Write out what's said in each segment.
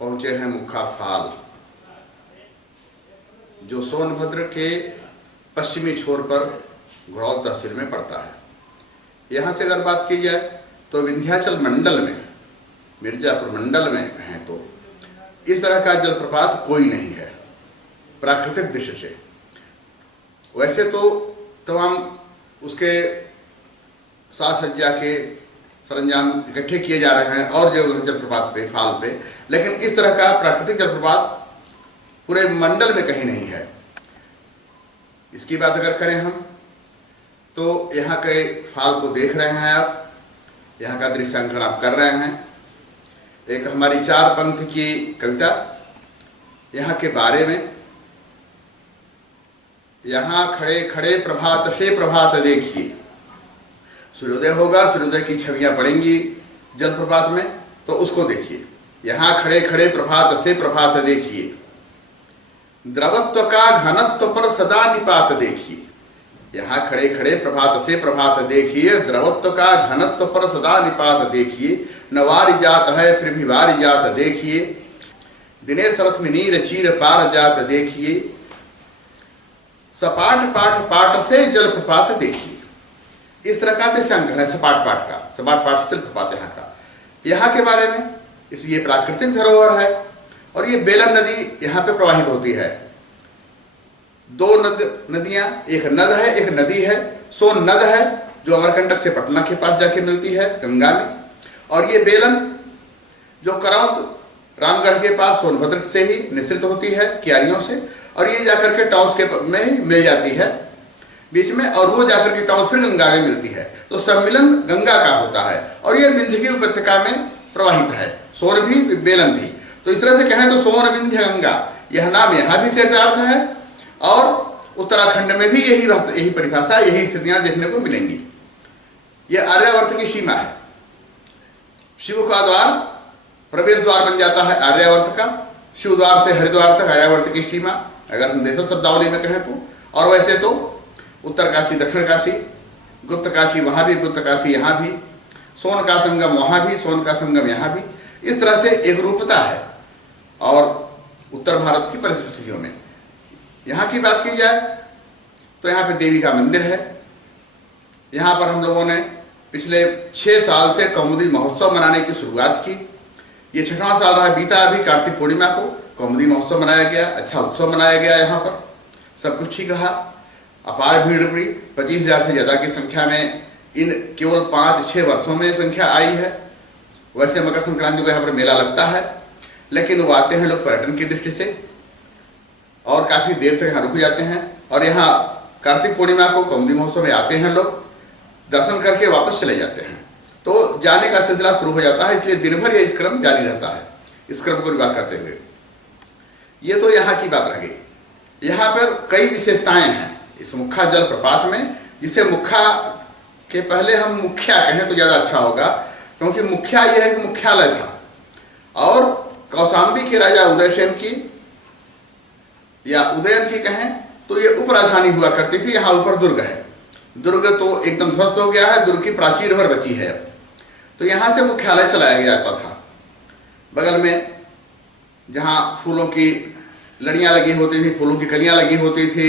पहुंचे हैं मुखा फाल, जो सोनभद्र के पश्चिमी छोर पर घुरौल तहसील में पड़ता है। यहाँ से अगर बात की जाए तो विंध्याचल मंडल में, मिर्जापुर मंडल में कहें तो इस तरह का जलप्रपात कोई नहीं है प्राकृतिक दृश्य से। वैसे तो तमाम उसके साज सज्जा के सरंजाम इकट्ठे किए जा रहे हैं और जो जलप्रपात पे, फाल पे, लेकिन इस तरह का प्राकृतिक जलप्रपात पूरे मंडल में कहीं नहीं है। इसकी बात अगर करें हम तो यहाँ के फाल को देख रहे हैं आप, यहाँ का दृश्यांकन आप कर रहे हैं। एक हमारी 4 पंथ की कविता यहाँ के बारे में, यहाँ खड़े खड़े प्रभात से प्रभात देखिए, सूर्योदय होगा, सूर्योदय की छवियां पड़ेंगी जलप्रपात में, तो उसको देखिए। यहाँ खड़े खड़े प्रभात से प्रभात देखिए, द्रवत्व का घनत्व पर सदा निपात देखिए। यहाँ खड़े खड़े प्रभात से प्रभात देखिए, द्रवत्व का घनत्व पर सदा निपात देखिए। नवारी जात है फिर भी वारी जात देखिए, दिने सरस में नीर चीर पार जात देखिए। सपाट पाठ पाठ से जलप्रपात देखिए। इस तरह का दृश्यांकन है सपाट पाठ का, सपाट पाठ से जलप्रपात यहाँ का। यहाँ के बारे में ये प्राकृतिक धरोहर है और ये बेलन नदी यहाँ पे प्रवाहित होती है। 2 नदियाँ, एक नद है एक नदी है। सोन नद है जो अमरकंटक से पटना के पास जाके मिलती है गंगा में, और ये बेलन जो करौंद रामगढ़ के पास सोनभद्र से ही निश्रित होती है क्यारियों से, और ये जाकर के टॉस के में ही मिल जाती है बीच में, और वो जाकर के टॉस फिर गंगा में मिलती है। तो सम्मिलन गंगा का होता है और ये विंध्य की उपत्यका में प्रवाहित है, सोन भी बेलन भी। तो इस तरह से कहें तो सोन विंध्य गंगा यह नाम यहाँ भी चरितार्थ है, और उत्तराखंड में भी यही परिभाषा, यही स्थितियां देखने को मिलेंगी। यह आर्यावर्त की सीमा है। शिव का द्वार प्रवेश द्वार बन जाता है आर्यावर्त का, शिव द्वार से हरिद्वार तक आर्यावर्त की सीमा अगर हम देशज शब्दावली में कहें तो। और वैसे तो उत्तर काशी, दक्षिण काशी, गुप्त काशी वहाँ भी, गुप्त काशी यहाँ भी, सोन का संगम वहाँ भी, सोन का संगम यहाँ भी। इस तरह से एक रूपता है। और उत्तर भारत की परिस्थितियों में यहाँ की बात की जाए तो यहाँ पे देवी का मंदिर है। यहाँ पर हम लोगों ने पिछले 6 साल से कौमुदी महोत्सव मनाने की शुरुआत की। ये 6वां साल रहा बीता। अभी कार्तिक पूर्णिमा को कौमुदी महोत्सव मनाया गया, अच्छा उत्सव मनाया गया। यहाँ पर सब कुछ ठीक रहा। अपार भीड़ पड़ी, 25,000 से ज़्यादा की संख्या में इन केवल 5-6 वर्षों में संख्या आई है। वैसे मकर संक्रांति को यहाँ पर मेला लगता है, लेकिन वो आते हैं लोग पर्यटन की दृष्टि से और काफ़ी देर तक यहाँ रुक जाते हैं। और यहाँ कार्तिक पूर्णिमा को कौमुदी महोत्सव में आते हैं लोग, दर्शन करके वापस चले जाते हैं। तो जाने का सिलसिला शुरू हो जाता है, इसलिए दिन भर ये क्रम जारी रहता है। इस क्रम को निभा करते हुए ये तो यहाँ की बात रह गई। यहाँ पर कई विशेषताएं हैं इस मुखा जलप्रपात में, जिसे मुखा के पहले हम मुखिया कहें तो ज़्यादा अच्छा होगा, क्योंकि मुखिया यह है कि मुख्यालय था। और कौशाम्बी के राजा उदयसेन की या उदयन की कहें तो ये उपराजधानी हुआ करती थी। यहाँ ऊपर दुर्ग है, दुर्ग तो एकदम ध्वस्त हो गया है, दुर्ग की प्राचीर भर बची है। तो यहाँ से मुख्यालय चलाया जाता था। बगल में जहाँ फूलों की लड़ियाँ लगी होती थी, फूलों की कलियाँ लगी होती थी,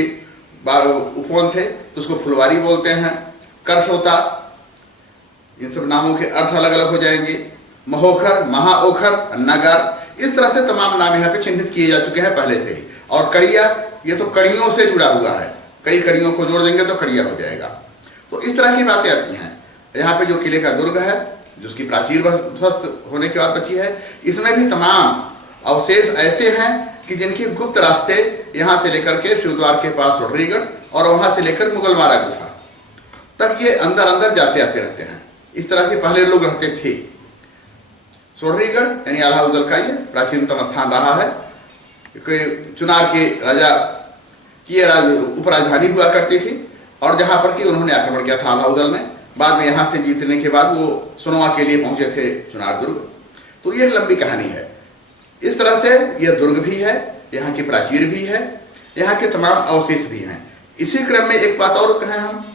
उपवन थे तो उसको फुलवारी बोलते हैं। करसोता, इन सब नामों के अर्थ अलग अलग हो जाएंगे। महोखर, महाओखर, अन्नागार, इस तरह से तमाम नाम यहाँ पे चिन्हित किए जा चुके हैं पहले से ही। और कड़िया, ये तो कड़ियों से जुड़ा हुआ है, कई कड़ियों को जोड़ देंगे तो कड़िया हो जाएगा। तो इस तरह की बातें आती हैं। यहाँ पे जो किले का दुर्ग है, जिसकी प्राचीर ध्वस्त होने के बाद बची है, इसमें भी तमाम अवशेष ऐसे हैं कि जिनके गुप्त रास्ते यहाँ से लेकर के शिवद्वार के पास सोढ़रीगढ़ और वहाँ से लेकर मुगलमारा गुफा तक ये अंदर अंदर जाते आते रहते हैं। इस तरह के पहले लोग रहते थे। सोढ़रीगढ़ यानी अलाउद्दौला का ये प्राचीनतम स्थान रहा है। चुनार के राजा की उपराजधानी हुआ करती थी, और जहाँ पर कि उन्होंने आक्रमण किया था अलाउद्दौला ने। बाद में यहाँ से जीतने के बाद वो सुनवा के लिए पहुँचे थे चुनार दुर्ग। तो ये लंबी कहानी है। इस तरह से यह दुर्ग भी है, यहाँ की प्राचीर भी है, यहाँ के तमाम अवशेष भी हैं। इसी क्रम में एक बात और कहें हम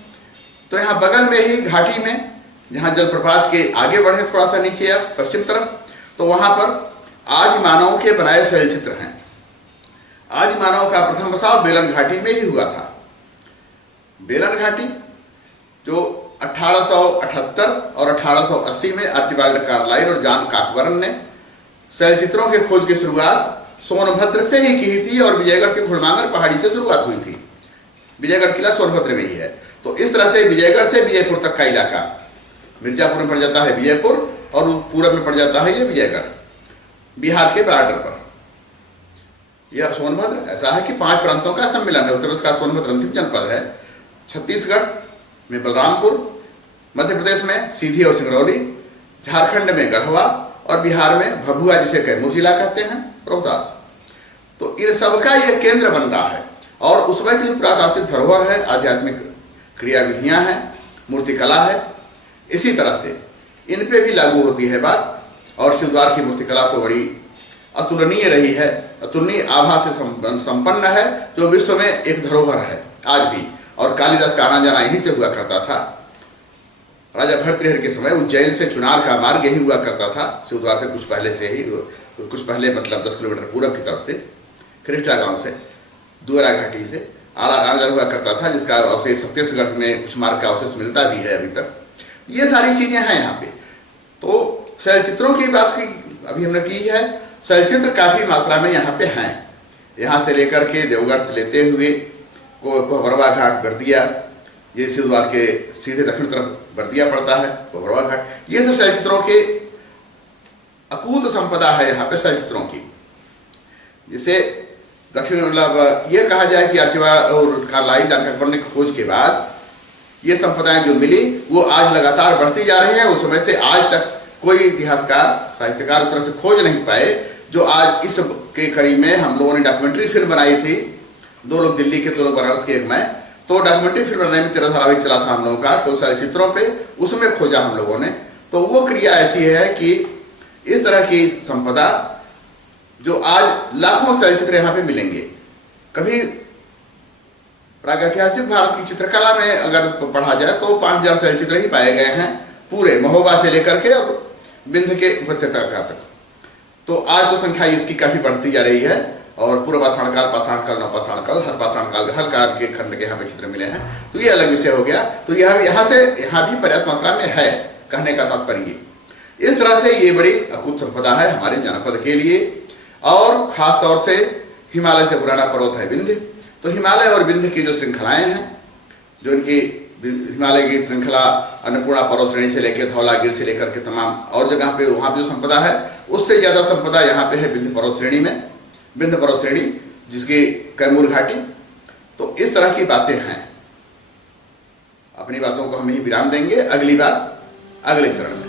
तो यहाँ बगल में ही घाटी में, जहाँ जलप्रपात के आगे बढ़े थोड़ा सा नीचे या पश्चिम तरफ, तो वहाँ पर आदि मानव के बनाए शैल चित्र हैं। आदि मानव का प्रथम बसाव बेलन घाटी में ही हुआ था। बेलन घाटी जो 1878 और 1880 में आर्चिबाल्ड कार्लाइल और जॉन कॉकबर्न ने शैल चित्रों के खोज की शुरुआत सोनभद्र से ही की थी और विजयगढ़ के घुड़मांगर पहाड़ी से शुरुआत हुई थी। विजयगढ़ किला सोनभद्र में ही है। तो इस तरह से विजयगढ़ से विजयपुर तक का इलाका, मिर्जापुर में पड़ जाता है विजयपुर और पूरब में पड़ जाता है ये विजयगढ़, बिहार के बॉर्डर पर। यह सोनभद्र ऐसा है कि 5 प्रांतों का सम्मिलन है। उत्तर प्रदेश का सोनभद्र अंतिम जनपद है। छत्तीसगढ़ में बलरामपुर, मध्य प्रदेश में सीधी और सिंगरौली, झारखंड में गढ़वा और बिहार में भभुआ, जिसे कैमूर जिला कहते हैं, रोहतास। तो इन सबका यह केंद्र बन रहा है। और उस समय की जो पुरातात्विक धरोहर है, आध्यात्मिक क्रियाविधियां हैं, मूर्तिकला है, इसी तरह से इन पे भी लागू होती है बात। और शिवद्वार की मूर्तिकला तो बड़ी अतुलनीय रही है, अतुलनीय आभा से संपन्न है, जो विश्व में एक धरोहर है आज भी। और कालिदास का आना जाना यहीं से हुआ करता था। राजा भरतृहरि के समय उज्जैन से चुनार का मार्ग यही हुआ करता था, शिवद्वार से कुछ पहले से ही, कुछ पहले मतलब 10 किलोमीटर पूरब की तरफ से, खरिष्ठा गांव से, दुअरा घाटी से आना जाना हुआ करता था, जिसका अवशेष छत्तीसगढ़ में कुछ मार्ग का अवशेष मिलता भी है अभी तक। ये सारी चीजें हैं यहाँ पे। तो शैल चित्रों की बात की अभी हमने की है। शैल चित्र काफी मात्रा में यहाँ पे हैं। यहाँ से लेकर के देवगढ़ से लेते हुए कोहबरवा घाट, बर्दिया, ये शिवद्वार के सीधे दक्षिण तरफ बर्दिया पड़ता है, कोहबरवा घाट, ये सब शैल चित्रों के अकूत संपदा है यहाँ पे शैल चित्रों की। जिसे दक्षिण मतलब ये कहा जाए कि आर्चिबाल्ड और कार्लाइल, जॉन कॉकबर्न की खोज के बाद ये संपदाएं जो मिली वो आज लगातार बढ़ती जा रही है। उस समय से आज तक कोई इतिहासकार, साहित्यकार उस तरह से खोज नहीं पाए जो आज इस के कड़ी में हम लोगों ने डॉक्यूमेंट्री फिल्म बनाई थी। 2 लोग दिल्ली के, 2 लोग बनारस के, एक मैं। तो डॉक्यूमेंट्री फिल्म बनाने में 13 धारावाहिक चला था हम लोगों का, तो शैल चित्रों पे, उसमें खोजा हम लोगों ने। तो वो क्रिया ऐसी है कि इस तरह की संपदा जो आज लाखों शैल चित्र यहाँ पे मिलेंगे। कभी प्रागैतिहासिक भारत की चित्रकला में अगर पढ़ा जाए तो 5000 शैल चित्र ही पाए गए हैं, पूरे महोबा से लेकर के और विंध्य के उपत्यका तक। तो आज तो संख्या इसकी काफी बढ़ती जा रही है। और पूर्व पाषाण काल, पाषाण काल, नवपाषाण काल, हर पाषाण काल, हर काल के खंड के यहाँ पे चित्र मिले हैं। तो ये अलग विषय हो गया। तो यह यहाँ भी पर्याप्त मात्रा में है, कहने का तात्पर्य। इस तरह से ये बड़ी अकूत संपदा है हमारे जनपद के लिए। और खास तौर से हिमालय से पुराना पर्वत है विंध्य। तो हिमालय और विंध्य की जो श्रृंखलाएं हैं, जो इनकी हिमालय की श्रृंखला अन्नपूर्णा पर्वत श्रेणी से लेकर धौलागिर से लेकर के तमाम और जगह पे वहाँ पे जो संपदा है, उससे ज़्यादा संपदा यहाँ पे है विंध्य पर्वत श्रेणी में। विंध्य पर्वत श्रेणी जिसकी कैमूर घाटी। तो इस तरह की बातें हैं। अपनी बातों को हम यही विराम देंगे। अगली बात अगले चरण में।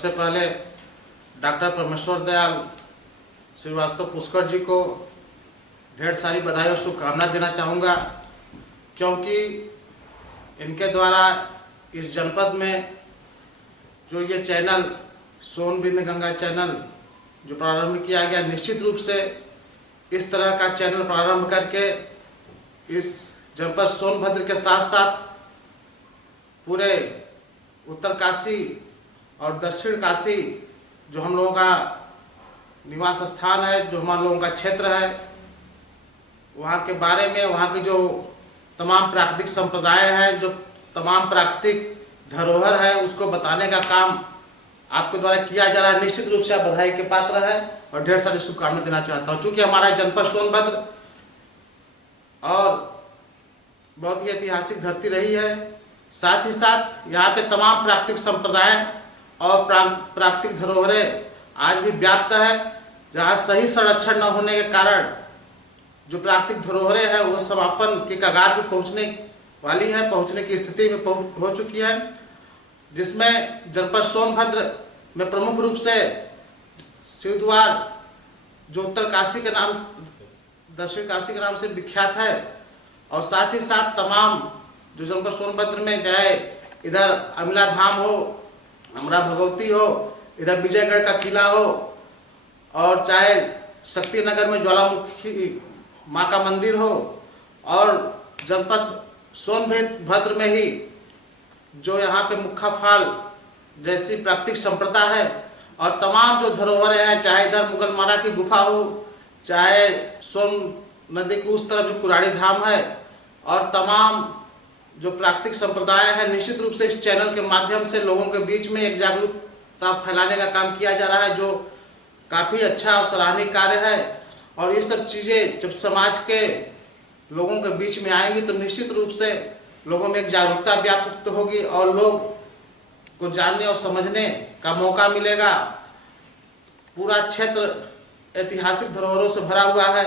सबसे पहले डॉक्टर परमेश्वर दयाल श्रीवास्तव पुष्कर जी को ढेर सारी बधाई और शुभकामना देना चाहूँगा, क्योंकि इनके द्वारा इस जनपद में जो ये चैनल सोन बिंद गंगा चैनल जो प्रारंभ किया गया, निश्चित रूप से इस तरह का चैनल प्रारंभ करके इस जनपद सोनभद्र के साथ साथ पूरे उत्तर काशी और दक्षिण काशी जो हम लोगों का निवास स्थान है, जो हमारे लोगों का क्षेत्र है, वहाँ के बारे में, वहाँ की जो तमाम प्राकृतिक संप्रदाय हैं, जो तमाम प्राकृतिक धरोहर है, उसको बताने का काम आपके द्वारा किया जा रहा है। निश्चित रूप से आप बधाई के पात्र हैं और ढेर सारी शुभकामनाएं देना चाहता हूँ। चूँकि हमारा जनपद सोनभद्र और बहुत ही ऐतिहासिक धरती रही है, साथ ही साथ यहाँ पे तमाम प्राकृतिक संप्रदाय और प्राकृतिक धरोहरें आज भी व्याप्त है, जहाँ सही संरक्षण न होने के कारण जो प्राकृतिक धरोहरें हैं वो समापन के कगार पर पहुँचने वाली है, पहुँचने की स्थिति में हो चुकी है, जिसमें जनपद सोनभद्र में प्रमुख रूप से शिवद्वार जो उत्तर काशी के नाम, दक्षिण काशी के नाम से विख्यात है, और साथ ही साथ तमाम जो जनपद सोनभद्र में चाहे इधर अमला धाम हो, अमरा भगवती हो, इधर विजयगढ़ का किला हो, और चाहे शक्ति नगर में ज्वालामुखी माँ का मंदिर हो, और जनपद सोनभद्र में ही जो यहाँ पे मुख्खा फाल जैसी प्राकृतिक संप्रदा है, और तमाम जो धरोहरें हैं, चाहे इधर मुगलमारा की गुफा हो, चाहे सोन नदी की उस तरफ जो कुराड़ी धाम है, और तमाम जो प्राकृतिक संप्रदाय है, निश्चित रूप से इस चैनल के माध्यम से लोगों के बीच में एक जागरूकता फैलाने का काम किया जा रहा है, जो काफ़ी अच्छा और सराहनीय कार्य है। और ये सब चीज़ें जब समाज के लोगों के बीच में आएंगी तो निश्चित रूप से लोगों में एक जागरूकता व्याप्त होगी और लोग को जानने और समझने का मौका मिलेगा। पूरा क्षेत्र ऐतिहासिक धरोहरों से भरा हुआ है,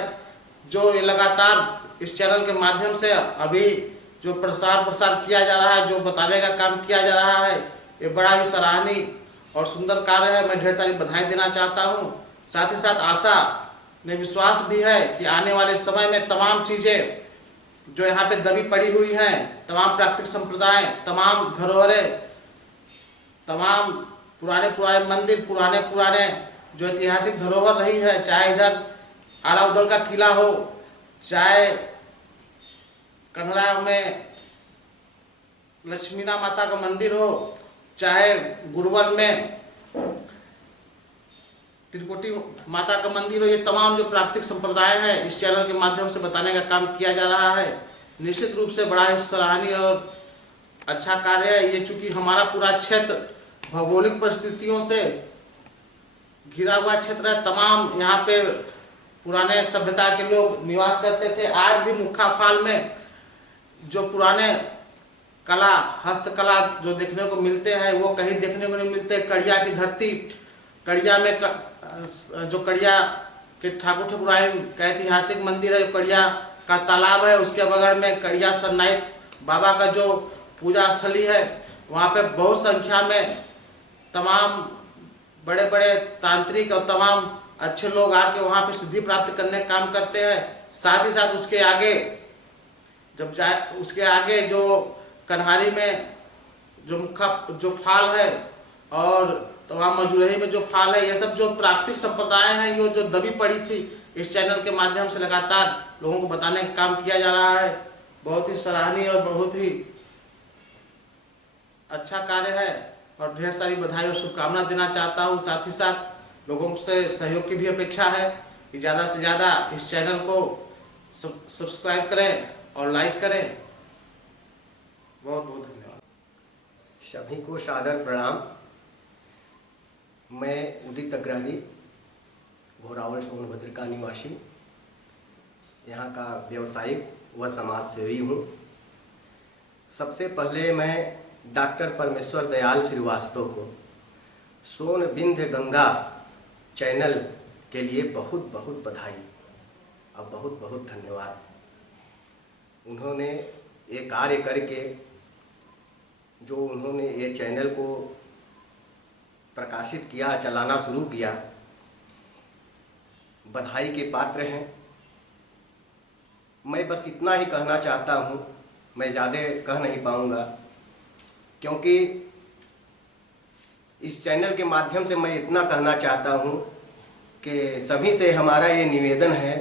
जो ये लगातार इस चैनल के माध्यम से अभी जो प्रसार किया जा रहा है, जो बताने का काम किया जा रहा है, ये बड़ा ही सराहनीय और सुंदर कार्य है। मैं ढेर सारी बधाई देना चाहता हूँ। साथ ही साथ आशा ने विश्वास भी है कि आने वाले समय में तमाम चीज़ें जो यहाँ पे दबी पड़ी हुई हैं, तमाम प्राकृतिक संप्रदाय, तमाम धरोहरें, तमाम पुराने मंदिर, पुराने जो ऐतिहासिक धरोहर रही है, चाहे इधर आलाउदल का किला हो, चाहे कन्हरा में लक्ष्मीना माता का मंदिर हो, चाहे गुरवल में त्रिकोटी माता का मंदिर हो, ये तमाम जो प्राकृतिक संप्रदाय हैं इस चैनल के माध्यम से बताने का काम किया जा रहा है। निश्चित रूप से बड़ा ही सराहनीय और अच्छा कार्य है ये। चूँकि हमारा पूरा क्षेत्र भौगोलिक परिस्थितियों से घिरा हुआ क्षेत्र है, तमाम यहाँ पे पुराने सभ्यता के लोग निवास करते थे। आज भी मुख्खा फाल में जो पुराने कला, हस्तकला जो देखने को मिलते हैं वो कहीं देखने को नहीं मिलते। कड़िया की धरती, कड़िया में जो कड़िया के ठाकुर ठकुराइन का ऐतिहासिक मंदिर है, कड़िया का तालाब है, उसके बगल में कड़िया सन्नाइक बाबा का जो पूजा स्थली है, वहाँ पे बहुत संख्या में तमाम बड़े बड़े तांत्रिक और तमाम अच्छे लोग आके वहाँ पे सिद्धि प्राप्त करने का काम करते हैं। साथ ही साथ उसके आगे उसके आगे जो कन्हारी में जो फाल है और तमाम मजुरही में जो फाल है, ये सब जो प्राकृतिक संप्रदाय हैं, ये जो दबी पड़ी थी, इस चैनल के माध्यम से लगातार लोगों को बताने का काम किया जा रहा है। बहुत ही सराहनीय और बहुत ही अच्छा कार्य है और ढेर सारी बधाई और शुभकामना देना चाहता हूँ। साथ ही साथ लोगों से सहयोग की भी अपेक्षा है कि ज़्यादा से ज़्यादा इस चैनल को सब्सक्राइब करें और लाइक करें। बहुत बहुत धन्यवाद। सभी को सादर प्रणाम। मैं उदित अग्रणी, घोरावल सोनभद्र का निवासी, यहाँ का व्यवसायिक व समाज सेवी हूँ। सबसे पहले मैं डॉक्टर परमेश्वर दयाल श्रीवास्तव को सोन बिंद गंगा चैनल के लिए बहुत बहुत बधाई और बहुत बहुत धन्यवाद। उन्होंने ये कार्य करके जो उन्होंने ये चैनल को प्रकाशित किया, चलाना शुरू किया, बधाई के पात्र हैं। मैं बस इतना ही कहना चाहता हूँ, मैं ज़्यादा कह नहीं पाऊँगा, क्योंकि इस चैनल के माध्यम से मैं इतना कहना चाहता हूँ कि सभी से हमारा ये निवेदन है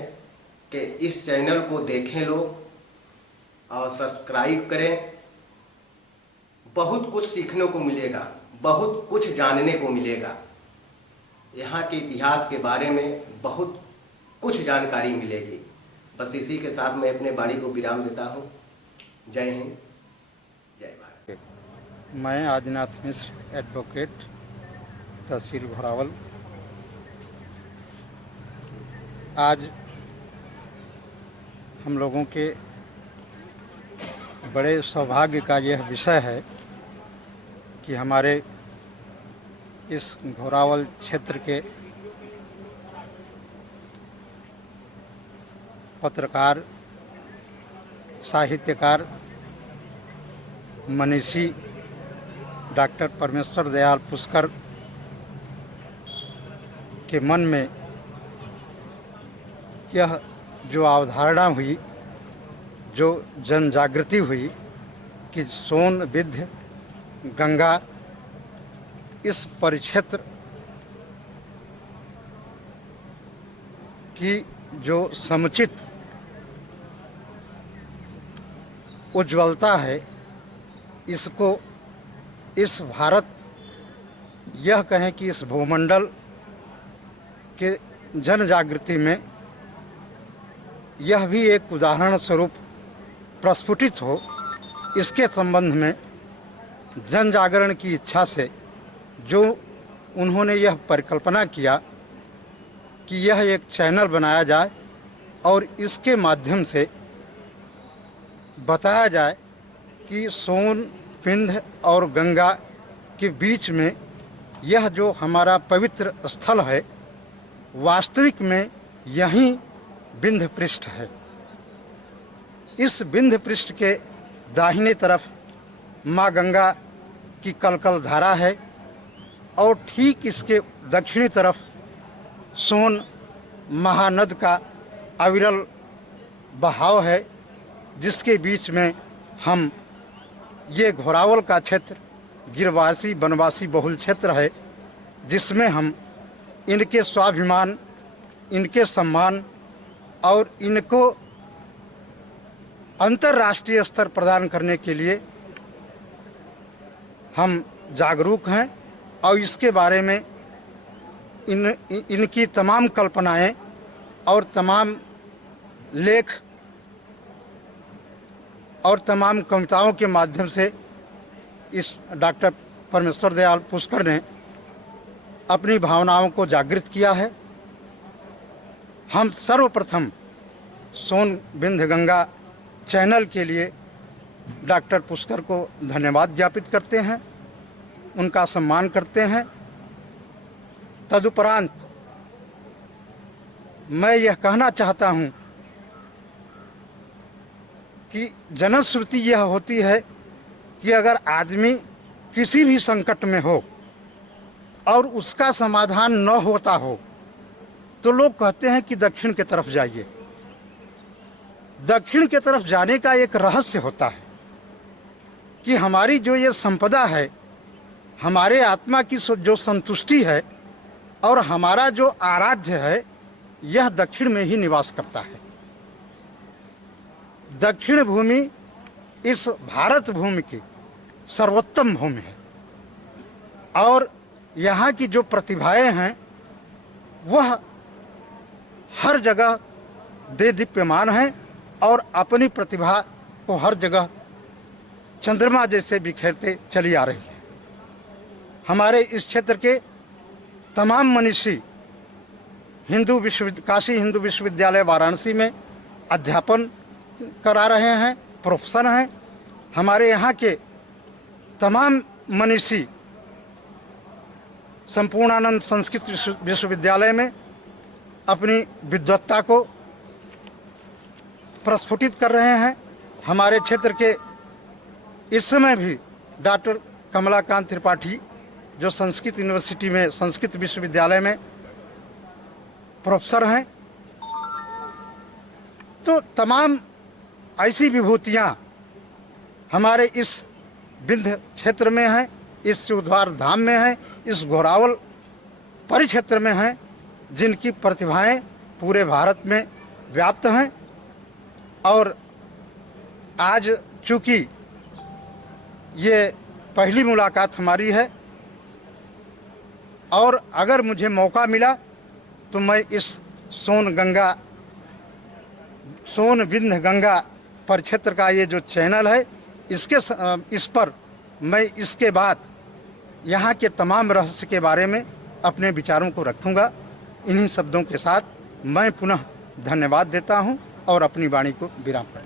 कि इस चैनल को देखें लोग और सब्सक्राइब करें। बहुत कुछ सीखने को मिलेगा, बहुत कुछ जानने को मिलेगा। यहाँ के इतिहास के बारे में बहुत कुछ जानकारी मिलेगी। बस इसी के साथ मैं अपने वाणी को विराम देता हूँ। जय हिंद, जय भारत। मैं आदिनाथ मिश्र, एडवोकेट, तहसील घोरावल। आज हम लोगों के बड़े सौभाग्य का यह विषय है कि हमारे इस घोरावल क्षेत्र के पत्रकार, साहित्यकार, मनीषी डॉक्टर परमेश्वर दयाल पुष्कर के मन में यह जो अवधारणा हुई, जो जन जागृति हुई कि सोन, विंध्य, गंगा इस परिक्षेत्र की जो समुचित उज्ज्वलता है, इसको इस भारत, यह कहें कि इस भूमंडल के जन जागृति में यह भी एक उदाहरण स्वरूप प्रस्फुटित हो, इसके संबंध में जन जागरण की इच्छा से जो उन्होंने यह परिकल्पना किया कि यह एक चैनल बनाया जाए और इसके माध्यम से बताया जाए कि सोन, विंध्य और गंगा के बीच में यह जो हमारा पवित्र स्थल है, वास्तविक में यहीं विंध्य पृष्ठ है। इस विंध्य पृष्ठ के दाहिने तरफ माँ गंगा की कलकल धारा है और ठीक इसके दक्षिणी तरफ सोन महानद का अविरल बहाव है, जिसके बीच में हम ये घोरावल का क्षेत्र गिरवासी वनवासी बहुल क्षेत्र है, जिसमें हम इनके स्वाभिमान, इनके सम्मान और इनको अंतर्राष्ट्रीय स्तर प्रदान करने के लिए हम जागरूक हैं और इसके बारे में इनकी तमाम कल्पनाएं और तमाम लेख और तमाम कविताओं के माध्यम से इस डॉक्टर परमेश्वर दयाल पुष्कर ने अपनी भावनाओं को जागृत किया है। हम सर्वप्रथम सोन, विंध्य, गंगा चैनल के लिए डॉक्टर पुष्कर को धन्यवाद ज्ञापित करते हैं, उनका सम्मान करते हैं। तदुपरांत मैं यह कहना चाहता हूँ कि जनश्रुति यह होती है कि अगर आदमी किसी भी संकट में हो और उसका समाधान न होता हो तो लोग कहते हैं कि दक्षिण की तरफ जाइए। दक्षिण की तरफ जाने का एक रहस्य होता है कि हमारी जो ये संपदा है, हमारे आत्मा की जो संतुष्टि है और हमारा जो आराध्य है, यह दक्षिण में ही निवास करता है। दक्षिण भूमि इस भारत भूमि की सर्वोत्तम भूमि है और यहाँ की जो प्रतिभाएं हैं वह हर जगह दे दीप्यमान हैं और अपनी प्रतिभा को हर जगह चंद्रमा जैसे बिखेरते चली आ रही है। हमारे इस क्षेत्र के तमाम मनीषी काशी हिंदू विश्वविद्यालय वाराणसी में अध्यापन करा रहे हैं, प्रोफेसर हैं। हमारे यहाँ के तमाम मनीषी संपूर्णानंद संस्कृत विश्वविद्यालय में अपनी विद्वत्ता को प्रस्फुटित कर रहे हैं। हमारे क्षेत्र के इस समय भी डॉक्टर कमलाकांत त्रिपाठी जो संस्कृत यूनिवर्सिटी में, संस्कृत विश्वविद्यालय में प्रोफेसर हैं। तो तमाम ऐसी विभूतियाँ हमारे इस विंध्य क्षेत्र में हैं, इस शिवद्वार धाम में हैं, इस घोरावल परिक्षेत्र में हैं, जिनकी प्रतिभाएं पूरे भारत में व्याप्त हैं। और आज चूँकि ये पहली मुलाकात हमारी है, और अगर मुझे मौका मिला तो मैं इस सोन विंध्य गंगा परिक्षेत्र का ये जो चैनल है, इस पर मैं इसके बाद यहाँ के तमाम रहस्य के बारे में अपने विचारों को रखूँगा। इन्हीं शब्दों के साथ मैं पुनः धन्यवाद देता हूँ और अपनी वाणी को विराम करता हूँ।